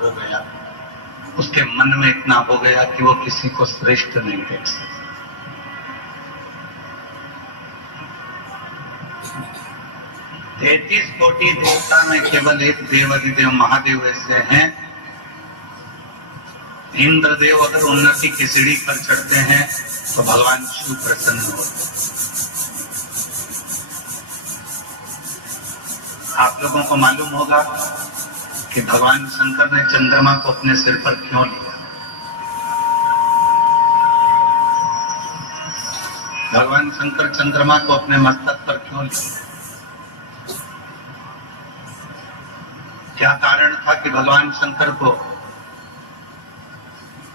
हो गया, उसके मन में इतना हो गया कि वो किसी को श्रेष्ठ नहीं देख सकता। 33 कोटि देवता में केवल एक देव अधिदेव महादेव ऐसे हैं। इंद्रदेव अगर उन्नति की सीढ़ी पर चढ़ते हैं तो भगवान शिव प्रसन्न होते हैं। आप लोगों को मालूम होगा कि भगवान शंकर ने चंद्रमा को अपने सिर पर क्यों लिया। भगवान शंकर चंद्रमा को अपने मस्तक पर क्यों लिया? क्या कारण था कि भगवान शंकर को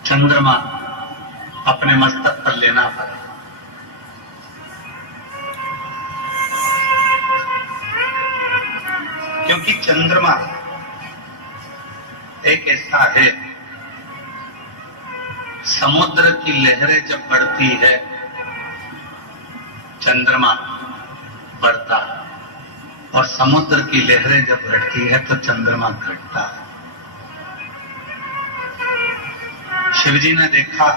चंद्रमा अपने मस्तक पर लेना पड़ा? क्योंकि चंद्रमा एक ऐसा है, समुद्र की लहरें जब बढ़ती है चंद्रमा बढ़ता है, और समुद्र की लहरें जब घटती है तो चंद्रमा घटता है। शिवजी ने देखा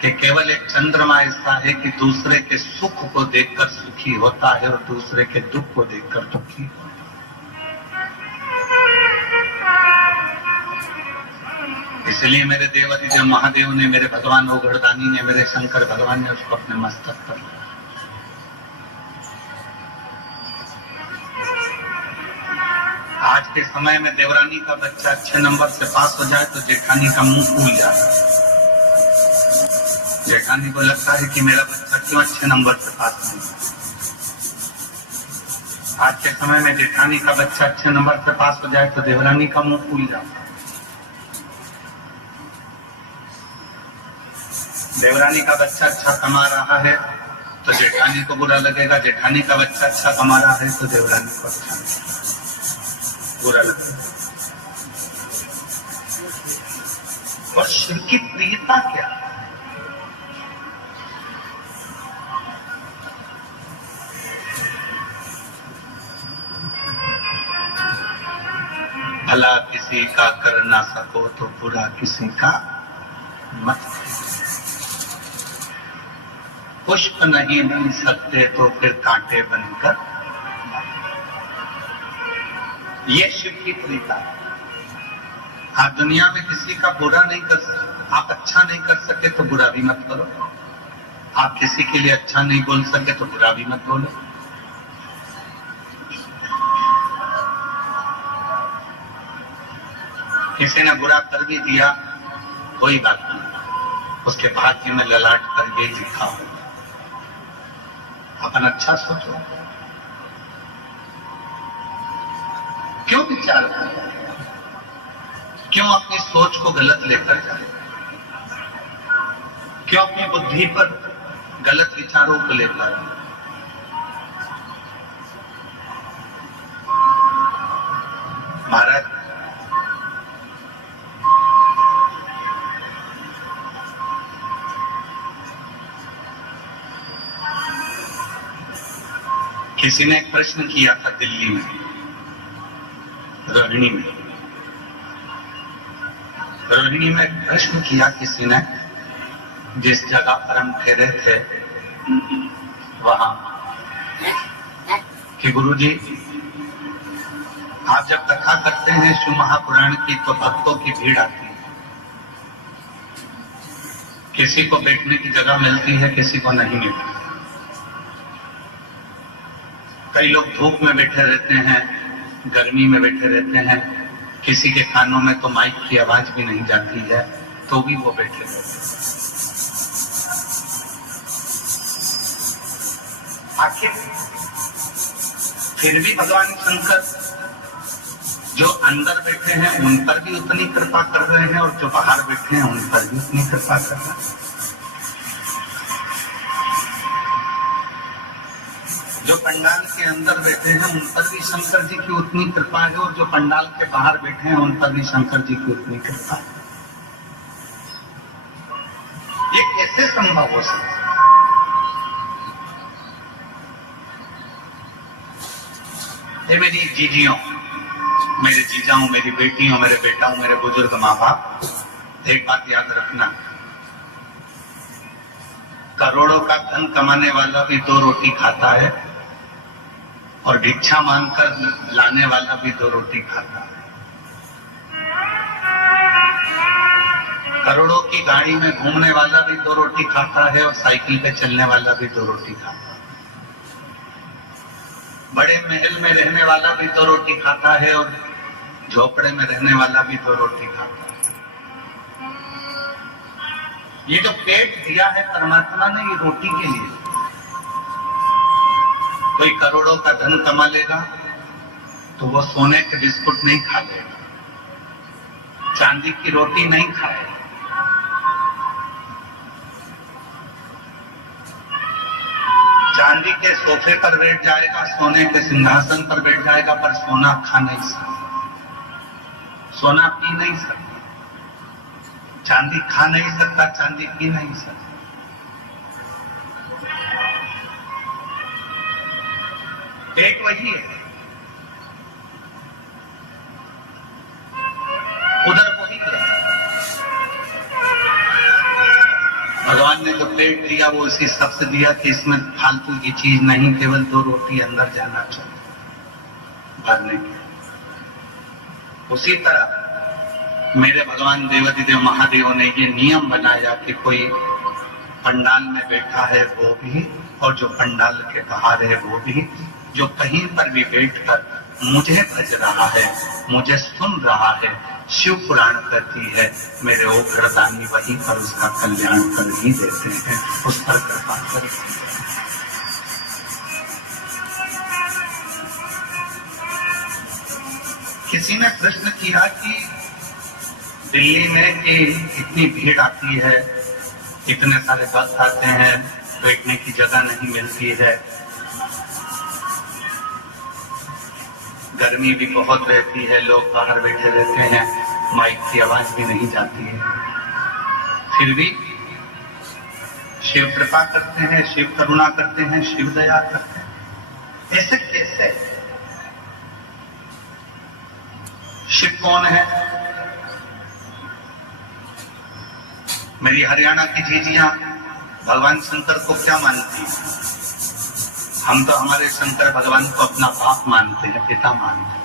कि केवल एक चंद्रमा ऐसा है कि दूसरे के सुख को देखकर सुखी होता है और दूसरे के दुख को देखकर दुखी होता है। इसलिए मेरे देवाधिदेव महादेव ने, मेरे भगवान ओघड़दानी ने, मेरे शंकर भगवान ने उसको अपने मस्तक पर लिया। आज के समय में देवरानी का बच्चा अच्छे नंबर से पास हो जाए तो जेठानी का मुंह फूल जाता है। जेठानी को लगता है कि मेरा बच्चा क्यों अच्छे नंबर से पास नहीं। आज के समय में जेठानी का बच्चा अच्छे नंबर से पास हो जाए तो देवरानी का मुंह फूल जाता है। देवरानी का बच्चा अच्छा कमा रहा है तो जेठानी को बुरा लगेगा, जेठानी का बच्चा अच्छा कमा रहा है तो देवरानी को अच्छा बुरा लगेगा। और शिव की प्रियता क्या? भला किसी का कर ना सको तो बुरा किसी का मत। पुष्प नहीं बन सकते तो फिर कांटे बनकर। ये शिव की प्रीता। आप दुनिया में किसी का बुरा नहीं कर सकते। आप अच्छा नहीं कर सके तो बुरा भी मत करो। आप किसी के लिए अच्छा नहीं बोल सके तो बुरा भी मत बोलो। किसी ने बुरा कर भी दिया, कोई बात नहीं, उसके भाग्य में ललाट कर ये लिखा हो। अपन अच्छा सोचो, क्यों विचार करें? क्यों अपनी सोच को गलत लेकर जाए? क्यों अपनी बुद्धि पर गलत विचारों को लेकर? महाराज, किसी ने एक प्रश्न किया था दिल्ली में, रोहिणी में एक प्रश्न किया किसी ने, जिस जगह पर हम ठहरे थे वहां, कि गुरुजी आप जब कथा करते हैं शिव महापुराण की तो भक्तों की भीड़ आती है। किसी को बैठने की जगह मिलती है, किसी को नहीं मिलती। कई लोग धूप में बैठे रहते हैं, गर्मी में बैठे रहते हैं, किसी के कानों में तो माइक की आवाज भी नहीं जाती है तो भी वो बैठे रहते हैं। आखिर फिर भी भगवान शंकर जो अंदर बैठे हैं उन पर भी उतनी कृपा कर रहे हैं और जो बाहर बैठे हैं उन पर भी उतनी कृपा कर रहे हैं। जो पंडाल के अंदर बैठे हैं उन पर भी शंकर जी की उतनी कृपा है और जो पंडाल के बाहर बैठे हैं उन पर भी शंकर जी की उतनी कृपा है। ये कैसे संभव हो सकता? ये मेरी जीजियों, मेरे जीजा हूं, मेरी बेटी हूं, मेरे बेटा हूं, मेरे बुजुर्ग माँ बाप, एक बात याद रखना, करोड़ों का धन कमाने वाला भी 2 रोटी खाता है और भिक्षा मांगकर लाने वाला भी 2 रोटी खाता है। करोड़ों की गाड़ी में घूमने वाला भी 2 रोटी खाता है और साइकिल पे चलने वाला भी 2 रोटी खाता है। बड़े महल में रहने वाला भी 2 रोटी खाता है और झोपड़े में रहने वाला भी 2 रोटी खाता है। ये जो पेट दिया है परमात्मा ने, ये रोटी के लिए। कोई करोड़ों का धन कमा लेगा तो वो सोने के बिस्कुट नहीं खा लेगा, चांदी की रोटी नहीं खाएगा, चांदी के सोफे पर बैठ जाएगा, सोने के सिंहासन पर बैठ जाएगा, पर सोना खा नहीं सकता, सोना पी नहीं सकता, चांदी खा नहीं सकता, चांदी पी नहीं सकता। पेट वही है, उधर वही है। भगवान ने जो पेट दिया वो इसी सबसे दिया कि इसमें फालतू की चीज नहीं, केवल 2 रोटी अंदर जाना चाहिए भरने के। उसी तरह मेरे भगवान देवाधिदेव महादेव ने ये नियम बनाया कि कोई पंडाल में बैठा है वो भी, और जो पंडाल के बाहर है वो भी, जो कहीं पर भी बैठकर मुझे भज रहा है, मुझे सुन रहा है, शिव पुराण कहती है मेरे ओघड़दानी वहीं पर उसका कल्याण कर ही देते हैं, उस पर कृपा करते हैं। किसी ने प्रश्न किया कि दिल्ली में कि इतनी भीड़ आती है, इतने सारे बस आते हैं, बैठने की जगह नहीं मिलती है, गर्मी भी बहुत रहती है, लोग बाहर बैठे रहते हैं, माइक की आवाज भी नहीं जाती है, फिर भी शिव कृपा करते हैं, शिव करुणा करते हैं, शिव दया करते हैं। ऐसे कैसे? शिव कौन है? मेरी हरियाणा की जीजियां भगवान शंकर को क्या मानती हैं? हम तो हमारे शंकर भगवान को अपना बाप मानते हैं, पिता मानते हैं।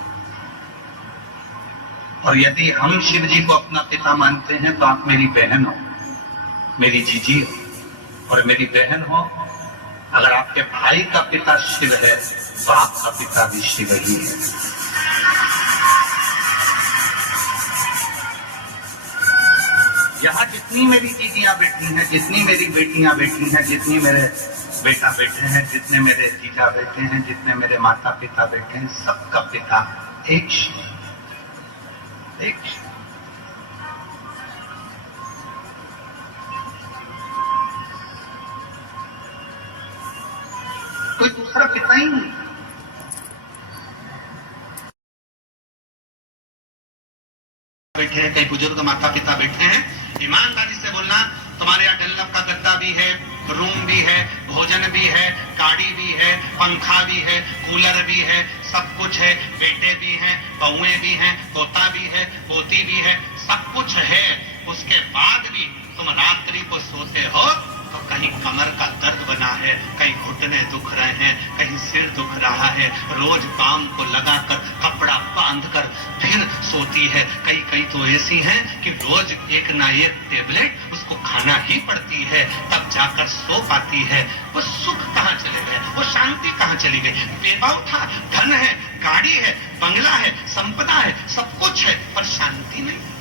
और यदि हम शिव जी को अपना पिता मानते हैं तो आप मेरी बहन हो, मेरी जीजी हो और मेरी बहन हो। अगर आपके भाई का पिता शिव है तो आपका पिता भी शिव ही है। यहाँ जितनी मेरी दीदियां बैठी हैं, जितनी मेरी बेटियां बैठी हैं, जितनी मेरे बेटा बैठे हैं, जितने मेरे जीजा बैठे हैं, जितने मेरे माता पिता बैठे हैं, सबका पिता एक शिव, एक शिव। कोई दूसरा पिता ही नहीं। बैठे हैं, कई बुजुर्ग माता पिता बैठे हैं, ईमानदारी से बोलना, तुम्हारे यहाँ डल्लब का गद्दा भी है, रूम भी है, भोजन भी है, गाड़ी भी है, पंखा भी है, कूलर भी है, सब कुछ है, बेटे भी हैं, बहुएं भी हैं, पोता भी है, पोती भी है, सब कुछ है। उसके बाद भी तुम रात्रि को सोते हो तो कहीं कमर का दर्द बना है, कहीं घुटने दुख रहे हैं, कहीं सिर दुख रहा है, रोज काम को लगाकर कपड़ा बांधकर फिर सोती है। कई कई तो ऐसी हैं कि रोज एक ना एक टेबलेट उसको खाना ही पड़ती है, तब जाकर सो पाती है। वो सुख कहाँ चले गए, वो शांति कहाँ चली गई? बेबाव था, धन है, गाड़ी है, बंगला है, संपदा है, सब कुछ है, पर शांति नहीं।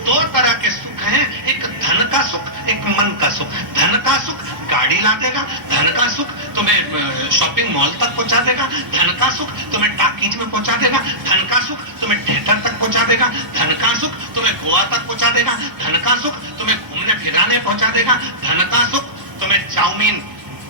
दो तरह के सुख हैं, एक धन का सुख, एक मन का सुख। धन का सुख गाड़ी ला देगा, धन का सुख तुम्हें शॉपिंग मॉल तक पहुंचा देगा, धन का सुख तुम्हें टाकीज में पहुंचा देगा, धन का सुख तुम्हें थिएटर तक पहुंचा देगा, धन का सुख तुम्हें गोवा तक पहुंचा देगा, धन का सुख तुम्हें घूमने फिराने पहुंचा देगा, धन का सुख तुम्हें चाउमीन,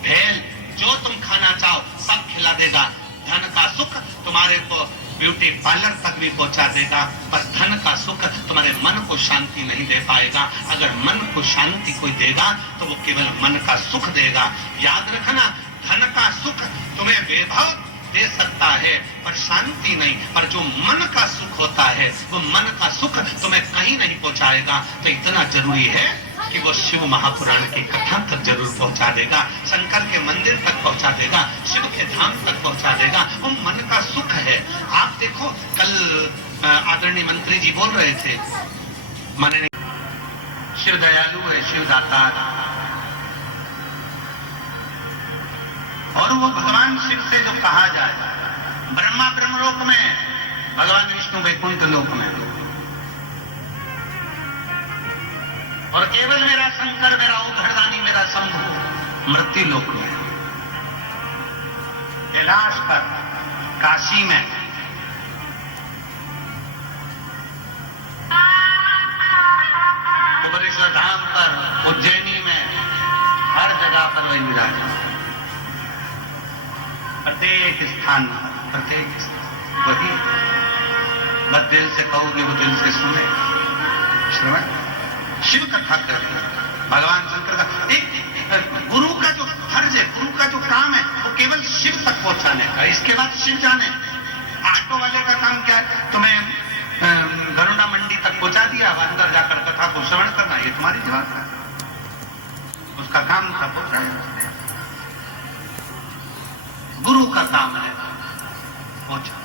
भेल, जो तुम खाना चाहो सब खिला देगा। धन का सुख तुम्हारे को ब्यूटी पार्लर तक भी पहुंचा देगा, पर धन का सुख तुम्हारे मन को शांति नहीं दे पाएगा। अगर मन को शांति कोई देगा तो वो केवल मन का सुख देगा। याद रखना, धन का सुख तुम्हें वैभव दे सकता है पर शांति नहीं, पर जो मन का सुख होता है वो मन का सुख तुम्हें कहीं नहीं पहुंचाएगा। तो इतना जरूरी है कि वो शिव महापुराण की कथा तक जरूर पहुंचा देगा, शंकर के मंदिर तक पहुंचा देगा, शिव के धाम तक पहुंचा देगा। वो मन का सुख है। आप देखो कल आदरणीय मंत्री जी बोल रहे थे, माननीय शिव दयालु है, शिव दाता, और वो भगवान शिव से जो कहा जाए, ब्रह्मा ब्रह्मलोक में, भगवान विष्णु वैकुंठ लोक में, और केवल मेरा शंकर, मेरा उद्धरदानी, मेरा शंभु मृत्यु लोक में, कैलाश पर, काशी में, कुबेरेश्वर धाम पर, उज्जैनी में, हर जगह पर वही विराज, प्रत्येक स्थान वही। बस दिल से कहोगे वो दिल से सुने, श्रवण शिव कथा करते भगवान शंकर का। एक गुरु का जो फर्ज है, गुरु का जो काम है वो केवल शिव तक पहुंचाने का, इसके बाद शिव जाने। ऑटो वाले का काम क्या है? तुम्हें गरुड़ा मंडी तक पहुंचा दिया, अंदर जाकर कथा को श्रवण करना, ये तुम्हारी जवाबदारी है, उसका काम था पहुंचाना। गुरु का काम है पहुंचा।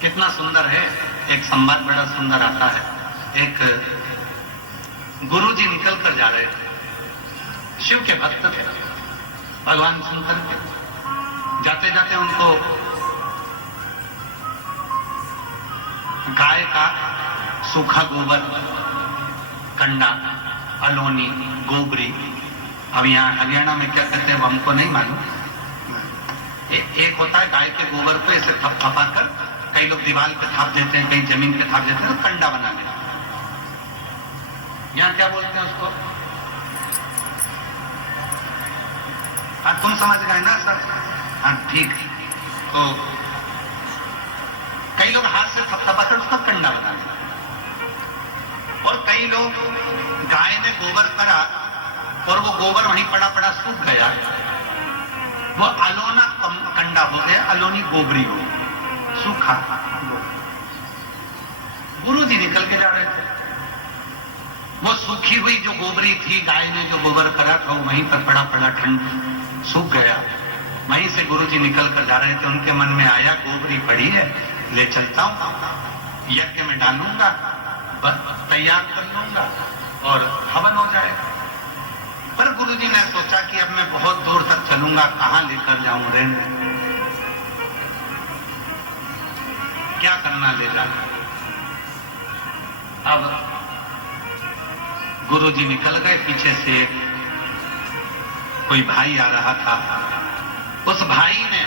कितना सुंदर है, एक संवाद बड़ा सुंदर आता है। एक गुरुजी निकल कर जा रहे थे, शिव के भक्त थे, भगवान शंकर के। जाते जाते उनको गाय का सूखा गोबर, कंडा, अलोनी, गोबरी, अब यहाँ हरियाणा में क्या कहते हैं वो हमको नहीं मालूम। एक होता है गाय के गोबर पे ऐसे थपथपा कर, कई लोग दीवार पे थाप देते हैं, कई जमीन पे थाप देते हैं, तो कंडा बना लेते हैं। यहाँ क्या बोलते हैं उसको? हाँ तुम समझ गए ना सर? हाँ ठीक। तो कई लोग हाथ से थपथपा कर उसका कंडा बना लेते, और कई लोग गाय ने गोबर करा और वो गोबर वहीं पड़ा पड़ा सूख गया, वो अलोना कंडा हो गया, अलोनी गोबरी हो गई, सूखा। गुरु जी निकल के जा रहे थे, वो सूखी हुई जो गोबरी थी, गाय ने जो गोबर करा था, वो वहीं पर पड़ा पड़ा ठंड सूख गया। वहीं से गुरु जी निकल कर जा रहे थे, उनके मन में आया गोबरी पड़ी है, ले चलता हूं, यज्ञ में डालूंगा, तैयार कर लूंगा और हवन हो जाएगा। पर गुरुजी ने सोचा कि अब मैं बहुत दूर तक चलूंगा, कहां लेकर जाऊं रेन, क्या करना ले जा। अब गुरुजी निकल गए, पीछे से कोई भाई आ रहा था, उस भाई ने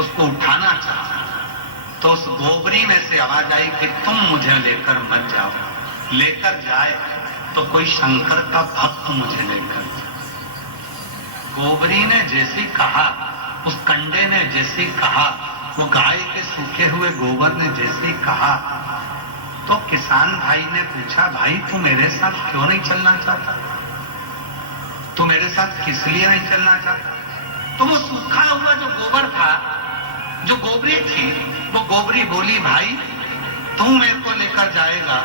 उसको उठाना चाहा, तो उस गोबरी में से आवाज आई कि तुम मुझे लेकर मत जाओ, लेकर जाए तो कोई शंकर का भक्त मुझे लेकर। गोबरी ने जैसे कहा, उस कंडे ने जैसे कहा, वो गाय के सूखे हुए गोबर ने जैसे कहा, तो किसान भाई ने पूछा, भाई तू मेरे साथ क्यों नहीं चलना चाहता? तू मेरे साथ किस लिए नहीं चलना चाहता? तो वो सूखा हुआ जो गोबर था, जो गोबरी थी, वो गोबरी बोली, भाई तू मेरे को लेकर जाएगा,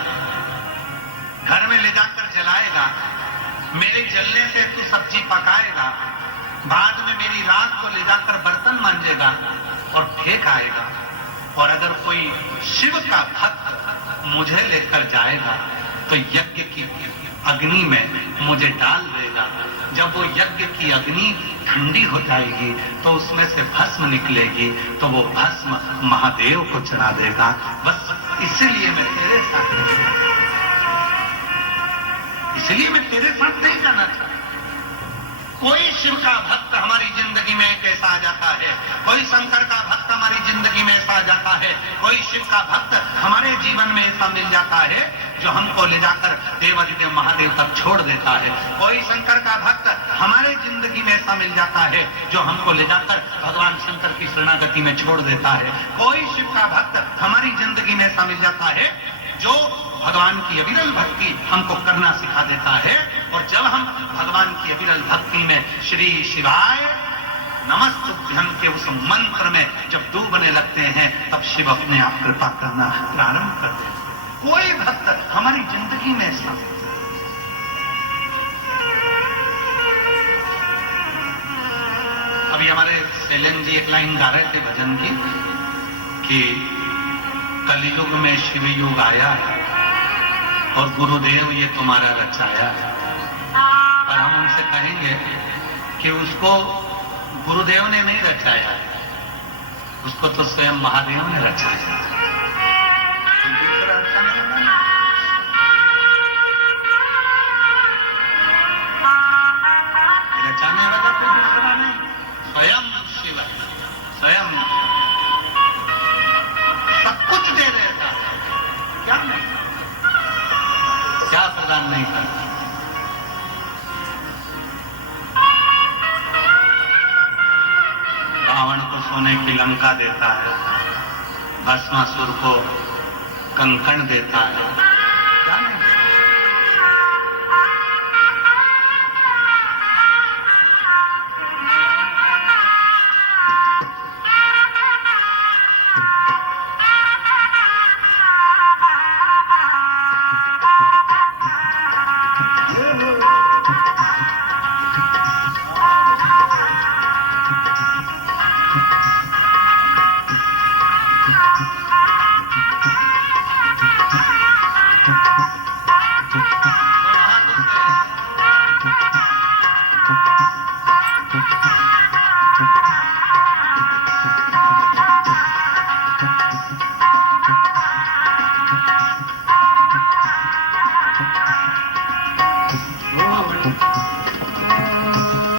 घर में ले जाकर जलाएगा, मेरे जलने से तू सब्जी पकाएगा, बाद में मेरी रात को ले जाकर बर्तन मांजेगा और फेंक आएगा, और अगर कोई शिव का भक्त मुझे लेकर जाएगा तो यज्ञ की अग्नि में मुझे डाल देगा। जब वो यज्ञ की अग्नि ठंडी हो जाएगी तो उसमें से भस्म निकलेगी, तो वो भस्म महादेव को चढ़ा देगा। बस इसलिए मैं तेरे साथ नहीं जाना चाहता। कोई शिव का भक्त हमारी जिंदगी में कैसा आ जाता है, कोई शंकर का भक्त हमारी जिंदगी में ऐसा आ जाता है, कोई शिव का भक्त हमारे जीवन में ऐसा मिल जाता है जो हमको ले जाकर देवादिदेव महादेव तक छोड़ देता है। कोई शंकर का भक्त हमारे जिंदगी में ऐसा मिल जाता है जो हमको ले जाकर भगवान शंकर की शरणागति में छोड़ देता है। कोई शिव का भक्त हमारी जिंदगी में ऐसा मिल जाता है जो भगवान की अविरल भक्ति हमको करना सिखा देता है। और जब हम भगवान की अविरल भक्ति में श्री शिवाय नमस्तुभ्यं के उस मंत्र में जब डूबने लगते हैं तब शिव अपने आप कृपा करना प्रारंभ कर देते हैं। कोई भक्त हमारी जिंदगी में ऐसा अभी हमारे शैलेंद्र जी एक लाइन गा रहे थे भजन की कि कलियुग में शिव युग आया है और गुरुदेव ये तुम्हारा रचाया है। पर हम उनसे कहेंगे कि उसको गुरुदेव ने नहीं रचाया, उसको तो स्वयं महादेव ने रचाया। तो दूसरा अच्छा नहीं होगा ना? रचाने वाला तो दूसरा नहीं, स्वयं शिव, स्वयं सब कुछ दे देता है। क्या नहीं, क्या प्रदान नहीं करता। रावण को सोने की लंका देता है, भस्मासुर को कंकण देता है,